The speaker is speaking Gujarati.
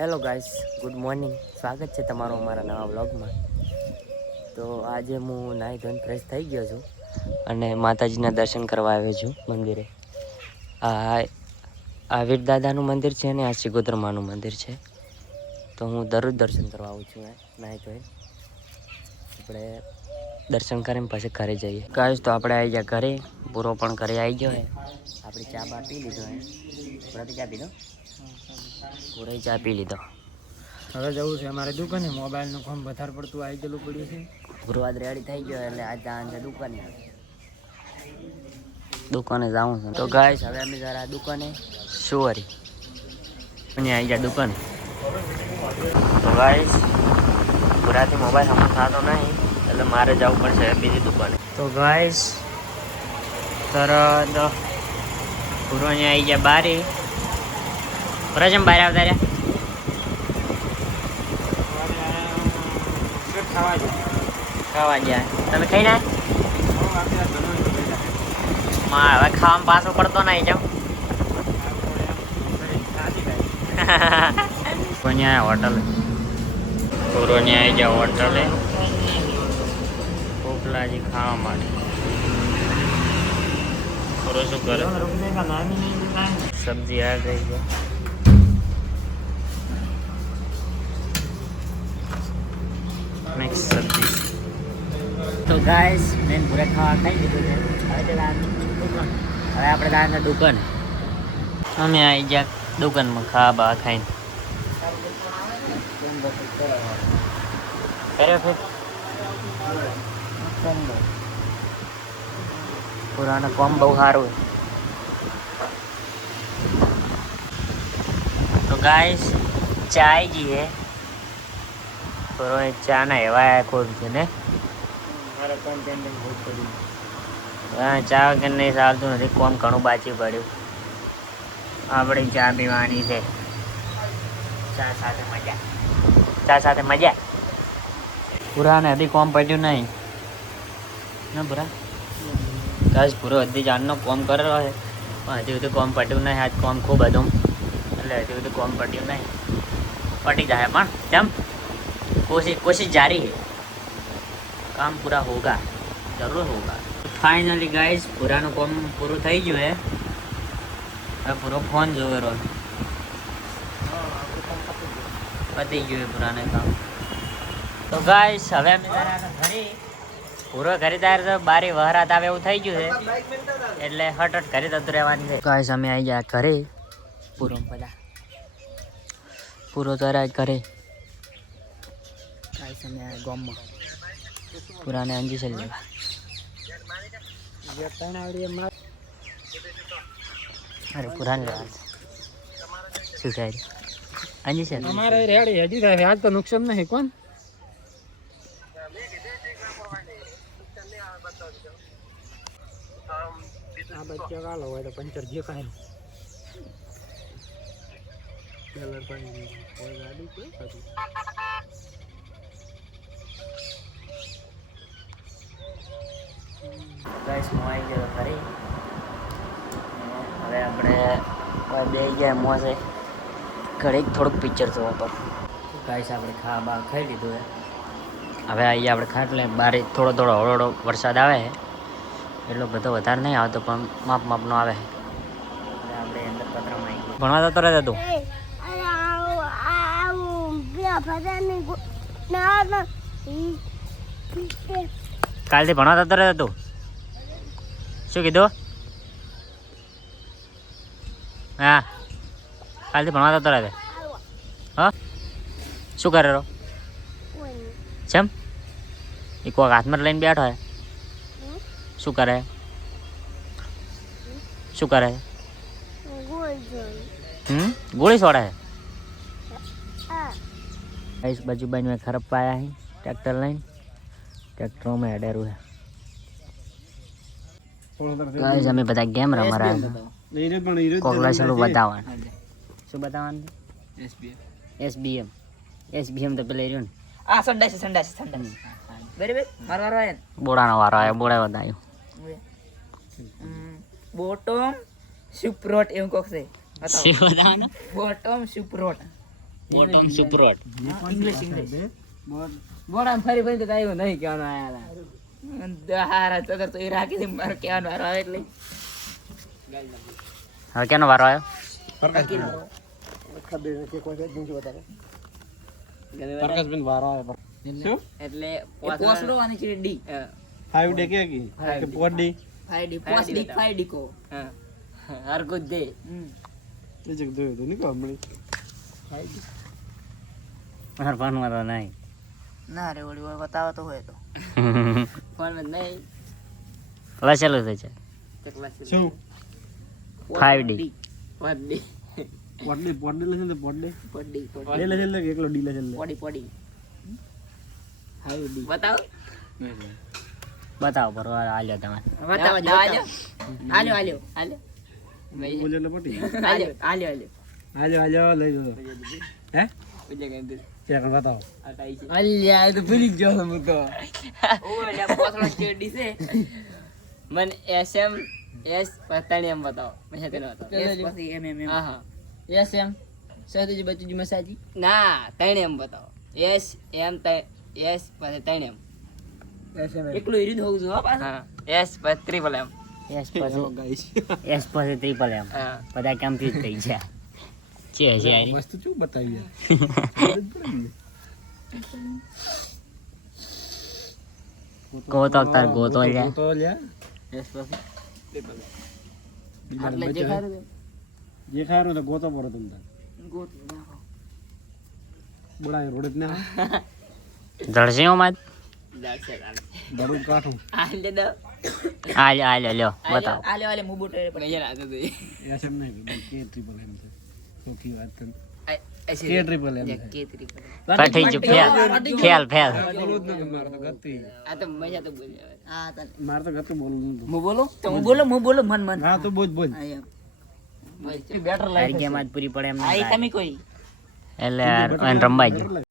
Hello guys, good morning. સ્વાગત છે તમારો અમારા નવા વ્લોગમાં. તો આજે હું નાહી ધોઈને ફ્રેશ થઈ ગયો છું અને માતાજીના દર્શન કરવા આવ્યો છું મંદિરે. આ વીર દાદાનું મંદિર છે ને આ સિગોતરમાનું મંદિર છે. તો હું દરરોજ દર્શન કરવા આવું છું નાહી ધોઈને. આપણે દર્શન કરીને પછી ઘરે જઈએ. ગાઈસ તો આપણે આવી ગયા ઘરે. પૂરો પણ ઘરે આવી ગયો હે. આપણી ચા બા પી લીધો હે. પૂરાથી ચા પીધો, પૂરે ચા પી લીધો. હવે જવું છે અમારે દુકાને. મોબાઈલનું કામ વધારે પડતું આવી ગયેલું પડ્યું છે. ગુરુવાદ રેડી થઈ ગયો એટલે આજ જવાનું છે દુકાને. દુકાને જવું છે. તો ગાઈસ હવે અમે જરા દુકાને સુવરી અહીંયા આવી ગયા દુકાને. તો ગાઈસ પૂરાથી મોબાઈલ હમણાં થતો નહીં એટલે મારે જવું પડશે બીજી દુકાને. તો ગાઈસ તરત પૂરો અહીંયા આવી ગયા બારે. પૂરા જેમ બહાર આવતા રહ્યા ખાવા ગયા. તમે ખાઈ ના હવે ખાવામાં પાછો પડતો નહીં જેમ અહીંયા હોટલ પૂરો અહીંયા આવી ગયા હોટલે પોપલાજી ખાવા માટે. પૂરો શું કરે સબ્જી આ ગઈ છે. મિક્સ સબ્જી. તો ગાઈસ મેં પૂરા ખાવા ખાઈ લીધું છે. હવે આપણે દાદા દુકાન અમે આવી ગયા દુકાનમાં ખાવા બા ખાઈને. પુરાના કોમ બહુ સારું. તો ગાઈસ ચાય જી હે પૂરો ચા ના એવા ખોટ છે ને. હા ચા વગર નહીં ચાલતું નથી. કોમ ઘણું બાચી પડ્યું. આપણે ચા પીવાની છે. ચા સાથે મજા, ચા સાથે મજા. પૂરાને હજી કોમ પડ્યું નહીં ના પૂરા. કાશ પૂરો હજી જાણનો કોમ કરેલો છે પણ હજી સુધી કોમ પડ્યું નહીં. આજ કોમ ખૂબ હતું એટલે હજી સુધી કોમ પડ્યું નહીં. પટી જાય પણ કેમ कोशिश जारी है. काम पूरा होगा, जरूर होगा. फाइनली गाइस પૂરાનું કામ પૂરું થઈ ગયું હે. હવે પૂરો ફોન જોવે રોજ પતી ગયું પૂરાને કામ. તો ગાઈસ હવે અમે ઘરે પૂરો ઘરે તૈયાર છે. બારી વહરાત આવે એવું થઈ ગયું છે એટલે હટ ઘરે જતું રહેવાનું છે. ગાઈસ અમે આવી ગયા ઘરે. પૂરો બધા પૂરો તારા ઘરે समय गाँव पुराने अंजी चल लेवा. अरे पुराने શું થાય અંજી છે અમારે રેડી હજી થાય. આજ તો નુકસાન નહીં કોણ આ બચ્ચા વાલો હોય તો પંચર જે કાંઈ કલર પાણી કોઈ ગાડી કોઈ હતી. ગાઈસ હું આવી ગયો ખરી. હવે આપણે બે ગયા મોસે ઘરે થોડુંક પિક્ચર જોવા પર. ગાઈસ આપણે ખાવા બા ખાઈ લીધું હે. હવે અહીંયા આપણે ખાટલે બારે થોડો થોડો હળો વરસાદ આવે છે. એટલો બધો વધારે નહીં આવતો પણ માપનો આવે છે. આપણે અંદર પતરામાં આવી ગયા. ભણવા જતો રહેતો તું કાલથી ભણવા જતો રહેતો તું. શું કીધું? હા કાલથી ભણવા જતો રહે. હા શું કરે રો ચમ એ કોઈક હાથમાં લઈને બેઠો હે. શું કરે શું કરે? ગોળી છોડે है. इस बाजू बाजू में खराब पाया है ट्रैक्टर लाइन. ट्रैक्टरों में अडेरू है. गाइस हमें बता गेम रहा हमारा कोगला चलो बतावन શું બતાવવાનું? એસબીએમ તો પેલે રહ્યું ને આ સંડાસ બરાબર મારો વારો આવે ને બોડાનો વારો આવ્યો. બોડા બતાવ્યું બોટમ સુપ્રોટ એવું કોક છે. શું બતાવવાનું? બોટમ સુપ્રોટ બોટમ સુપ્રોટ ઇંગ્લિશ બોર્ડ આમ ફરી ફરી તો કાંઈ નહીં કહેવાનું આયા હારા ચદર તો એ રાખી દે મારો કહેવાનો વારો આવે એટલે હવે કેનો વારો આવ્યો પ્રકાશબેન વારો આવે એટલે પોસડો અને છે ડી 5 ડે કે 4 ડે 5 ડી કો હર કુછ દે તે જગ દો તો નીકો હમણી માર ફોન માં તો નહીં ના રે ઓડી બતાવો તો હોય તો ફોન માં નહીં લસેલું છે ચકલા છે શું 5D પોડી પોડે લસે તો પોડે પોડી ડે લસે લે એકલો ડી લસે લે પોડી પોડી હાઈ ડી બતાવો બતાવો પર આલ્યો તમે બતાવો આલ્યો આલ્યો બોલે લે પટી આલ્યો આજો લઈ દો હે પૂજે કઈ દે કે બતાવો અલ્યા એ તો ભૂલી ગયો હું તો ઓલે પોસડો સ્ટેડી છે મન એસએમ એસ પતાણી એમ બતાવો મેં તેને બતાવો એસ પછી એમ હા હા એસએમ સહજ બચુજી મસાજી ના તણે એમ બતાવો એસ એમ એસ પછી તણે એમ એકલું હીરું હોવું જોઈએ પાછું હા એસ પછી ટ્રિપલ એમ એસ પછી ટ્રિપલ એમ બધા કન્ફ્યુઝ થઈ ગયા છે યાર મસ્ત શું બતાવી ગોતો તાર ગોતો લે તો લે એસ પછી એટલે એટલે જે ખારું જે ખારું તો ગોતો પડો તમને ગોત બડા રોડ ને જળસીઓ માં દાક્ષે બડું કાઠું આલે દો આલ્યો લ્યો બતાવો આલે મુબુટ પણ યાર આ તો એસએમ નહીં કે ટ્રિપલ એમ છે સોખી વાત કર ऐसे કે ટ્રિપલ એમ છે કે ટ્રિપલ પઠી જ ફેલ ફેલ બોલું જ ન માર તો ગતિ આ તો મજા તો બોલ આ તો માર તો ગતિ બોલું હું બોલો મન હા તો બોજ બોજ બેટર તારી ગેમ આજ પૂરી પડે એમ આઈ નહીં તમે કોઈ એટલે રંબાઈ ગયું